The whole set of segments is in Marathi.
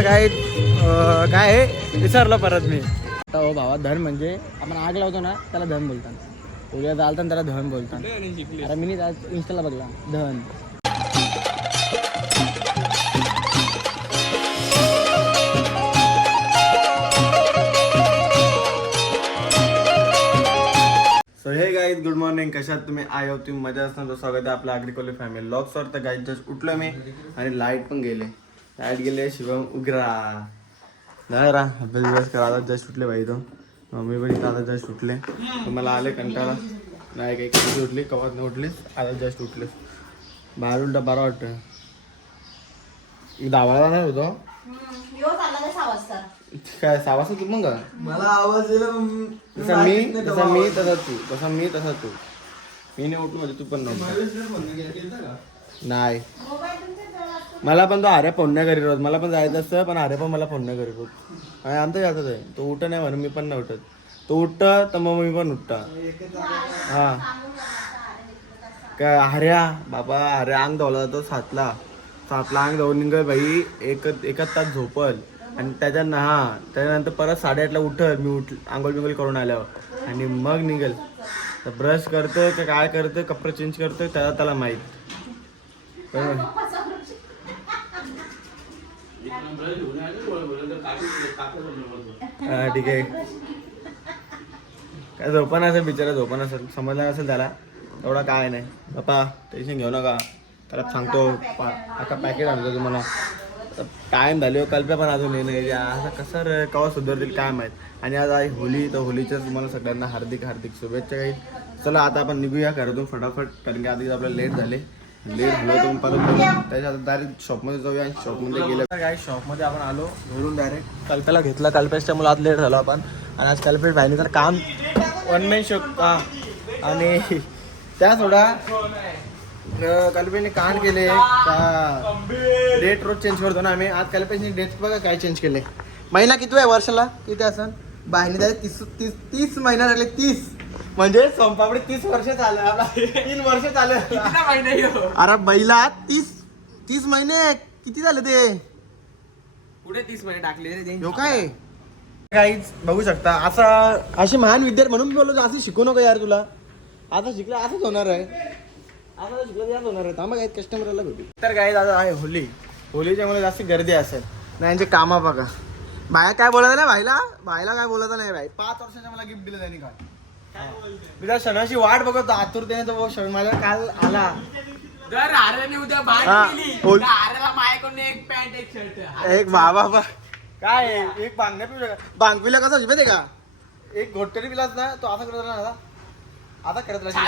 मला काय काय आहे? परत मी. हो भावा धन म्हणजे आपण आग लावतो ना त्याला धन बोलतात. उद्या चालतात त्याला धन बोलतात. अरे मी आज इंस्टाला बघला. धन. सो हे गाईज गुड मॉर्निंग कशात तुम्ही? आय होप तुम्ही मजा असणार स्वागत आहे आपल्या अग्रिकोली फॅमिली लॉक्सवर तर गाईज जस्ट उठलो मी आणि लाइट पण गेले. लाइट गेले शिवम उगरा। नाही रा दिवस करा आता जस्ट उठले भाई तो। मम्मी पण इथं आता जस्ट उठले। तर मला आले कंटाळा नाही काही कधी उठली कवात नाही उठलीस आता जस्ट उठले। बाहेर उलटा बरा वाटतं मी दावाला नाही होतो काय सहा वाजता तू। मग का। मला आवाज तसा मी तसा मी तसा तू तसा मी तसा तू. मी नाही उठलो म्हणजे तू पण नव्हता नाही मला पण तो आर्या फोन नाही करीत रोज मला पण जायचं असतं पण आर्या पण मला फोन नाही करीत रोज आणि आमचं जातच आहे. तो उठ नाही म्हणून मी पण नाही उठत. तो उठत तर मग मी पण उठता. हा. काय आर्या बाबा आर्या अंग धावला जातो सातला. सातला अंग धावून निघल बाई. एक एकच तास झोपल. आणि त्याच्या हा त्याच्यानंतर परत साडेआठला उठल. मी उठ आंघोळ बिंगोल करून आल्यावर. आणि मग निघल. तर ब्रश करतोय का काय करतोय? कपडे चेंज करतोय? त्याला त्याला माहीत. हा ठीक आहे. काय झोपण असेल बिचारा झोपण असेल समजलं नसेल त्याला. एवढा काय नाही. बापा टेन्शन घेऊ नका. त्याला सांगतो आता पॅकेट आणतो तुम्हाला. टाईम झाले हो, कल्प्या पण अजून येणं असं कसं रे कवा सुधारतील काय माहीत. आणि आज आई होली तर होलीच्या तुम्हाला सगळ्यांना हार्दिक हार्दिक शुभेच्छा काही चला आता आपण निघूया घरातून फटाफट कारण की आधी आपल्याला लेट झाले. लेट झालो तर परत बघू. त्याच्या डायरेक्ट शॉपमध्ये जाऊया आणि शॉपमध्ये गेलं काय शॉपमध्ये आपण आलो घरून डायरेक्ट कल्प्याला घेतला. कल्पेशच्या मुलं आज लेट झालो आपण. आणि आज कल्पेश भाईने तर काम वन मेन शो हा. आणि त्या थोडा कल्पेशने कान केले. का डेट रोज चेंज करतो ना आम्ही. आज कल्पेशने डेट बघा काय चेंज केले महिना किती आहे वर्षाला? किती असन? बाईने द्यायला तीस तीस तीस महिना झाले तीस. म्हणजे सोमपापडे तीस वर्ष चाललं. आपला तीन वर्ष चाललं. अरे बैला तीस तीस महिने. किती झाले ते? पुढे तीस महिने टाकले रे हो काय? काहीच बघू शकता. असा अशी महान विद्यार्थी म्हणून बोललो असं शिकू नको यार तुला. आता शिकलं असंच होणार आहे. आता शिकलं याच होणार आहे. थांबा काही कस्टमरला भेटू. तर काही दादा आहे होली. होलीच्या मुळे जास्त गर्दी असेल. नाही यांचे कामा बघा. बाया काय बोलत नाही भाईला? भाईला काय बोलत नाही भाई. पाच वर्षाच्या मला गिफ्ट दिलं त्यांनी काल. मी त्या क्षणाची वाट बघतो आतुरतेने तो क्षण मला काल आला. जर आर्याने उद्या हा, बाहेर केली. बोल. तर आर्याला माझ्याकडून एक पॅन्ट एक शर्ट. एक बाबा बा. काय आहे? एक बांगण्या पिऊ शकत कसा माहिती का? एक घोट तरी पिलास ना तो असा करत राहा आता आता करत राहशील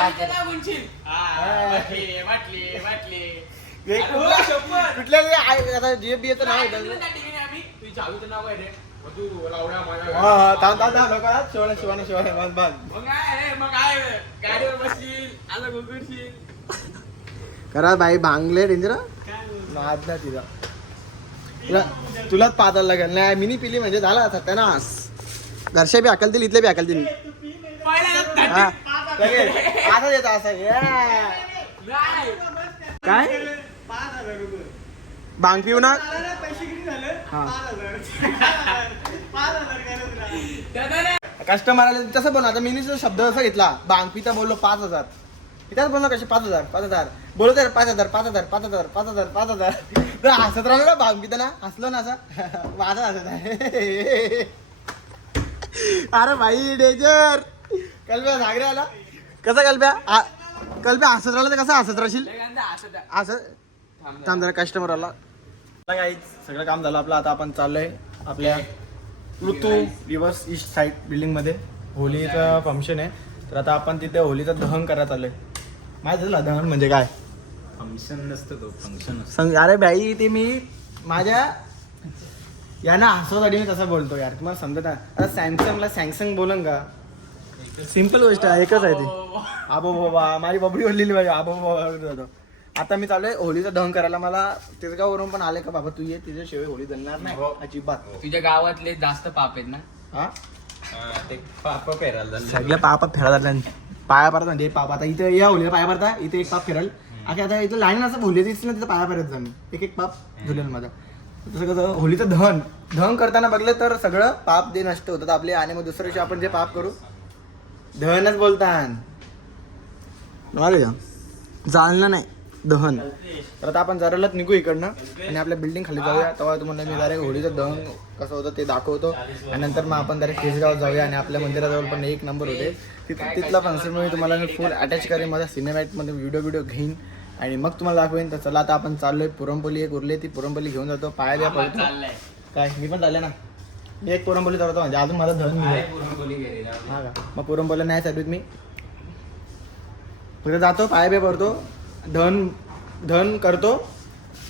म्हणशील हा, वाटले वाटले वाटले. एक अरे हो, कुठल्या- शपथ. कुठल्या तरी आहे, आता जे बी येतं नाव आम्ही तुझी चावीचं रे. शिवाने शिवाने शिवाने आलं गुगडशील करा बाई भांगले डेंजर? नाद तिला तुला तुलाच पाहायला लागेल. नाही मिनी पिली म्हणजे झाला सत्यानाश. घरच्या बी अकल दिली इथले बी अकल दिली. हा. लगेच. आता येत असं yeah. काय? बांग पिऊ ना. कस्टमर आले तसं बोल आता मिनीचा शब्द असा घेतला बांग पिता बोललो पाच हजार. इथंच बोललो कसे पाच हजार पाच हजार. बोलत आहे पाच हजार पाच हजार पाच हजार पाच हजार पाच हजार. तर हसत राहिलो ना बांग पिताना. हसलो ना असं. माझा हसत आहे. अरे भाई डेंजर कल्प्या सागरे आला कसा कल्प्या? आ- कल्प्या हसत राहिला तर कसा हसत राहशील? हसत थांब जरा कस्टमर आला काही सगळं काम झालं आपलं आता आपण चाललोय आपल्या ऋतू रिव्हर्स ईस्ट साईड बिल्डिंगमध्ये. होलीचं फंक्शन आहे. तर आता आपण तिथे होलीचं दहन करायला चाललोय. माहिती झालं दहन म्हणजे काय? फंक्शन नसतं तो फंक्शन सांग अरे बाई ते मी माझ्या यांना हसवसाठी मी तसं बोलतो यार. तुम्हाला समजत नाही आता सॅमसंगला सॅमसंग बोलन का? सिंपल गोष्ट आहे एकच आहे ती. आबो बाबा माझी बबडी बोललेली पाहिजे आबो बाबा आता मी चाललोय होलीचं दहन करायला. मला तिरगावरून पण आले का बाबा तू ये तिच्याशिवाय होळी जळणार नाही. अजिबात. तुझ्या गावातले जास्त पाप आहेत ना? हा? ते पापा फेरायला झालं. सगळ्या पापात फेरा झाल्या पाया पडतात म्हणजे पाप. आता इथे या होलीला पाया पडता इथे एक पाप फिरल आता आता इथं लाईन असं बोलले दिसलं तिथं पाया पडत जा मी एक एक पाप झुलेल माझा. जसं कसं होलीचं दहन. दहन करताना बघलं तर सगळं पाप जे नष्ट होतात आपले आणि मग दुसऱ्या दिवशी आपण जे पाप करू दहनच बोलतान. नॉलेज जाणलं नाही. दहन. तर आता आपण जरालाच निघू इकडनं आणि आपल्या बिल्डिंग खाली जाऊया. तेव्हा तुम्हाला मी डायरेक्ट होळीचं दहन कसं होतं ते दाखवतो. आणि नंतर मग आपण डायरेक्ट केसगाव जाऊया आणि आपल्या मंदिराजवळ पण एक नंबर होते. तिथ तिथला फंक्शन मी तुम्हाला मी फुल अटॅच करेन. माझ्या सिनेमॅटमध्ये व्हिडिओ व्हिडिओ घेईन. आणि मग तुम्हाला दाखवेन. तर चला आता आपण चाललोय पुरणपोली एक उरली ती पुरणपोली घेऊन जातो. पायाला पडतो काय मी पण चालले ना? मी एक पुरणपोली चालवतो म्हणजे अजून मला धन मिळेल हा का? मग पुरणपोली नाही चालवीत मी. तिथे जातो पाया बे पडतो धन धन करतो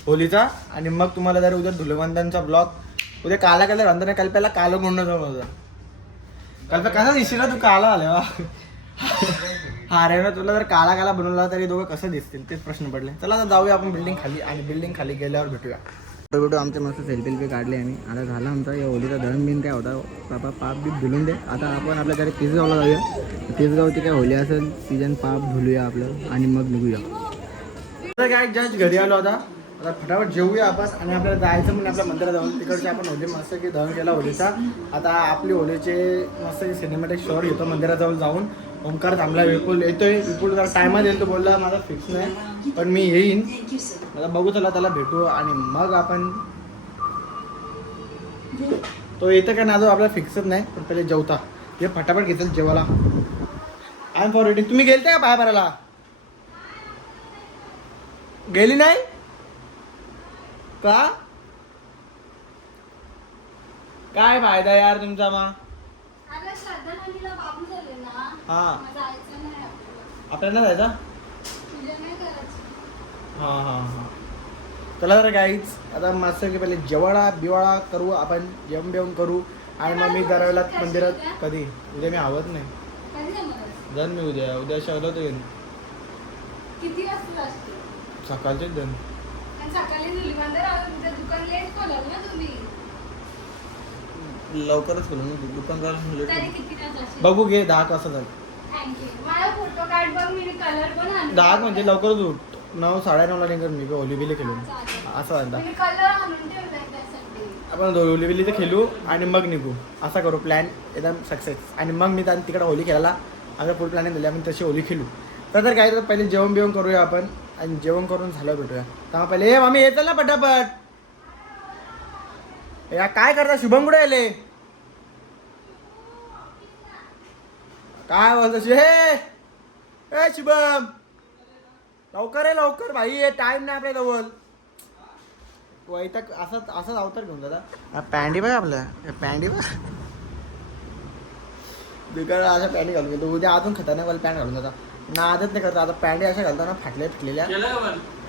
होलीचा आणि मग तुम्हाला जर उद्या धुलवंतांचा ब्लॉग उद्या काला काला रंधना कल्प्याला कालो गुंड जाऊ होता कल्प्या कसा दिसशील ना तू? काला आले. वा हा रे ना तुला जर काला काला बनवला तरी दोघं कसं दिसतील? तेच प्रश्न पडले. चला आता जाऊया आपण बिल्डिंग खाली आणि बिल्डिंग खाली गेल्यावर भेटूया. फोटो बिटो आमचे मस्त सेल्फी सेल्फी काढले आम्ही आता झाला आमचा या होलीचा धरण बिन काय होता? बाबा पाप बीप धुलून दे. आता आपण आपल्या घरी तिसगावला जाऊया. तिसगावची काय होली असेल सीजन पाप धुलूया आपलं आणि मग निघूया. काय जस्ट घरी आलो आता. आता फटाफट जेवूया आपण आणि आपल्याला जायचं म्हणजे आपल्या मंदिरात जाऊन. तिकडचे आपण होली मस्त की दहन केला होलीचा. आता आपली होलीचे मस्त सिनेमॅटिक शॉट घेतो मंदिराजवळ जाऊन ओंकार थांबला विपुल येतोय. विपुल जरा टायमात येईल तो बोलला माझा फिक्स नाही. पण मी येईन. आता बघू चला त्याला भेटू आणि मग आपण तो येतं का ना जो आपल्याला फिक्सच नाही. पण पहिले जेवता. हे फटाफट घेतात जेवायला. आय एम फॉर रेडी तुम्ही गेलते का पाया भरायला? गेली नाही? का? काय फायदा यार तुमचा मा? अगं श्रद्धा नदीला बाबू झाले ना. हा. मग जायचं नाही आपल्याला. आपल्याला जायचा? पूजा नाही करायची. हा हा हा. चला तर काहीच आता मस्त की पहिले जेवाळा बिवाळा करू आपण जेवण बिवण करू. आणि मग मी दरवेळेला मंदिरात कधी? उद्या मी आवत नाही. कधी जण मी उद्या. उद्या तर येईन किती वाजता असते सकाळचेच जण आणि सकाळी धुलीवंदर आलं तुमचं दुकान लेट खोलाल ना तुम्ही? लवकरच करू ना दुकानदार तरी लेट किती वाजता बघू घे दहा वाजता झालं. थँक्यू माझा फोटो काढ बघ मी कलर पण आणून दहा म्हणजे लवकरच उठ. नऊ साडेनऊला निघत मी ओली बिली खेळून. असं म्हणता मी कलर आणून ठेवलाय त्यासाठी. आपण ओली बिली तर खेळू आणि मग निघू. असा करू प्लॅन एकदम सक्सेस आणि मग मी त्या तिकडे होली खेळायला आता फुल प्लॅनिंग दिली आपण तशी होली खेळू. तर तर काय तर पहिले जेवण बिवण करूया आपण. आणि जेवण करून झालं भेटूया. तेव्हा पहिले ए मामी येतो ना पटापट. या काय करता? शुभम कुठे आले? काय बोलतो शु- हे ए शुभम. लवकर आहे लवकर भाई टाइम नाही आपल्या जवळ वैताग असंच असंच अवतार घेऊन दादा पॅन्डी बघ आपल्या पॅन्डी बघ. दुकान अशा पॅन्ट घालून घेतो. उद्या अजून खतरनाक वाला पॅन्ट घालून जाता. ना आदत नाही करता. आता पॅन्टी अशा घालतो ना फाटल्या फाटलेल्या.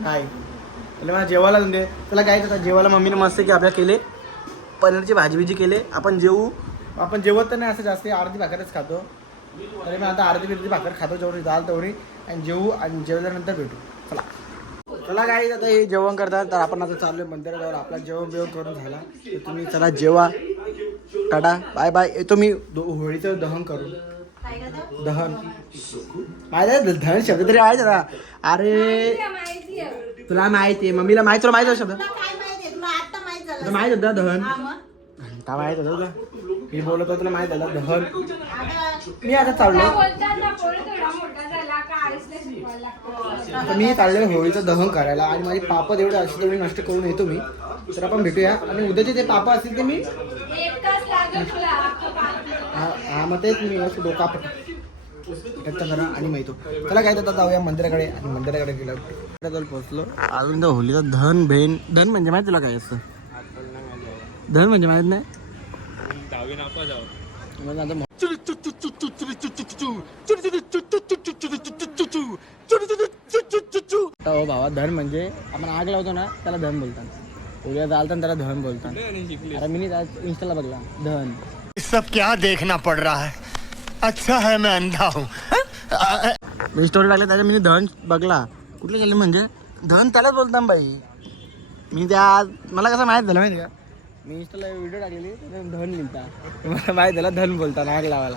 नाही त्याला मला जेवायला देऊन दे. त्याला काय आता जेवायला मम्मीने मस्त की आपल्या केले. पनीरची भाजी बिजी केले. आपण जेवू. आपण जेवत तर नाही असं जास्त. अर्धी भाकरच खातो. तरी मी आता अर्धी बिर्धी भाकर खातो जेवढी दाल तेवढी. आणि जेवू आणि जेवल्यानंतर भेटू. चला. चला काय आता हे जेवण करतात. तर आपण आता चाललोय मंदिराजवळ. आपला जेवण बिवण करून झाला. तर तुम्ही चला जेवा. टाटा. Bye bye. येतो मी. होळीचं दहन करू काय करतो दहन. माझ्या दहन शब्द तरी आहे जरा. अरे तुला माहिती आहे. मम्मीला माहिती तुला माहिती आहे शब्द? तुला काय माहिती होतं दहन? हा मग? काय माहीत होतं तुला. मी बोलत होतो तुला माहीत दहन. आता मी आता चाललो. का मी चाललोय होळीचं दहन करायला आणि माझी पापं तेवढे अशी तेवढी नष्ट करून येतो मी. तर आपण भेटूया. आणि उद्याचे ते पापं असतील ते मी एक तास लागेल तुला अख्खं पाणी हा मग तेच मी असं डोका एकटा करा आणि माहितो. त्याला काय तर जाऊया मंदिराकडे आणि मंदिराकडे गेलो पोहोचलो. अजून तर होलीचा धन भेन धन म्हणजे माहिती तुला काय असतं? धन म्हणजे माहीत नाही? हो भावा धन म्हणजे आपण आग लावतो ना त्याला धन बोलतात. उद्या चालतात त्याला धन बोलतात. शिकले अरे मी आज इंस्टाला बघला. धन. सब क्या देखना पड़ रहा है? अच्छा है मैं अंधा हूँ। मी स्टोरी टाकली त्याच्या मी धन बघला. कुठली गेली म्हणजे? धन त्यालाच बोलताम बाई. मी त्या मला कसं माहीत झालं माहिती का? मी इंस्टाला व्हिडिओ टाकलेली त्याच्यात धन लिहिता. मला माहीत झालं धन बोलता आग लावायला.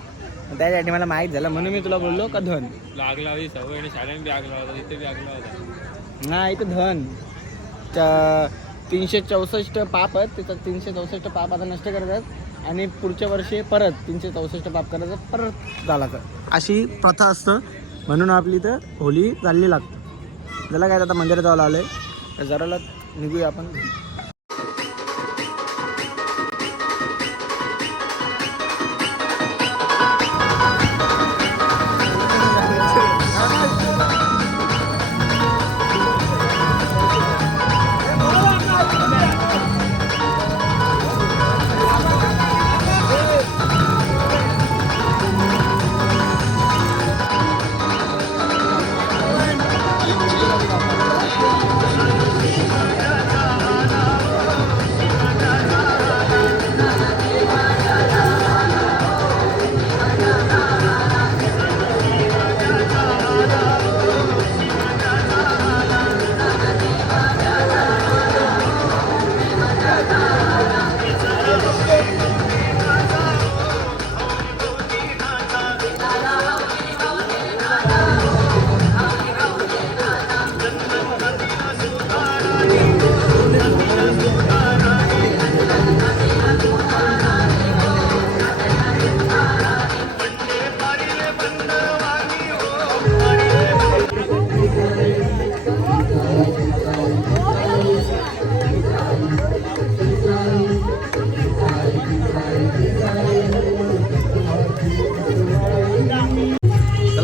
मग त्यासाठी मला माहीत झालं म्हणून मी तुला बोललो का धन? आग लावली सवय आणि शाळेत बी आग लावतात इथे बी आग लावतात नाही इथं धन. त्या तीनशे चौसष्ट पाप आहेत त्याच्यात तीनशे चौसष्ट पाप आता नष्ट करतात आणि पुढच्या वर्षी परत तीनशे चौसष्ट पाप करायचं परत झाला तर अशी प्रथा असतं. म्हणून आपली इथं होली चालली लागते. त्याला काय आता मंदिरात जावं आलं आहे जराला निघूया आपण.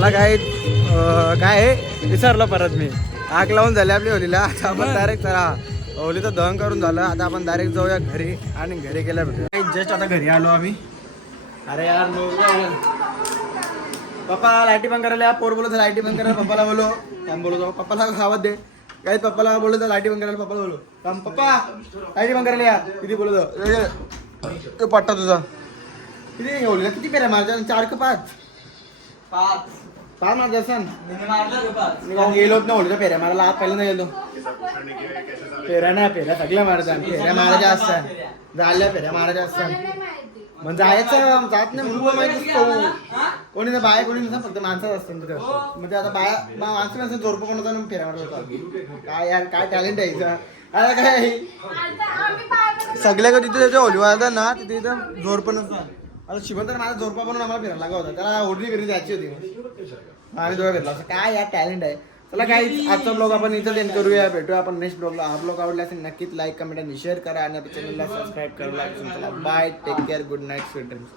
त्याला काय काय आहे? विसरलो परत मी. आग लावून झाली आपली होलीला. आता आपण डायरेक्ट चला. होलीचं दहन करून झालं. आता आपण डायरेक्ट जाऊया घरी आणि घरी गेल्या भेटूया. जस्ट आता घरी आलो आम्ही. अरे यार पप्पा लाईटी बंद करायला पोर बोलत लाईटी बंद करायला पप्पाला बोलो काम बोलतो पप्पाला आवाज दे. काय पप्पाला बोलत लाईटी बंद करायला पप्पाला बोलो काम पप्पा लाईटी बंद करायला या. किती बोलत तो पट्टा तुझा. किती होलीला? किती पेऱ्या मारच्या चार का पाच? पाच. पाच मारच्या असन मी काय गेलोच ना होळीच्या पेऱ्या मारायला आज पहिल्यांदा गेलो पेऱ्या नाही पेऱ्या सगळ्या मारायच्या पेऱ्या मारायच्या असतात झाल्या पेऱ्या मारायच्या असतात मग जायचं जात नाही. म्हणून माहिती कोणी ना बाया कोणी नसतं फक्त माणसाच असतं तिथं. म्हणजे आता बाया माणसं माणसं जोरपं कोण होता फेऱ्या मारत होता काय यार काय टॅलेंट आहे हिचं. आता काय? सगळ्या तिथे त्याच्या होली वाजता ना तिथे इथं जोर पण असतात आता शिवण तर माझा जोरपा बनवून आम्हाला फिरायला लागला होता. त्याला ओढणी फिरली जायची होती. आम्ही दोघं फिरला असं काय यार टॅलेंट आहे. चला काही आजचा ब्लॉग आपण इथं एंड करूया. भेटूया आपण नेक्स्ट ब्लॉगला हा ब्लॉग आवडला असेल नक्कीच लाईक कमेंट आणि शेअर करा. आणि चॅनलला सबस्क्राईब करायला bye take care good night sweet dreams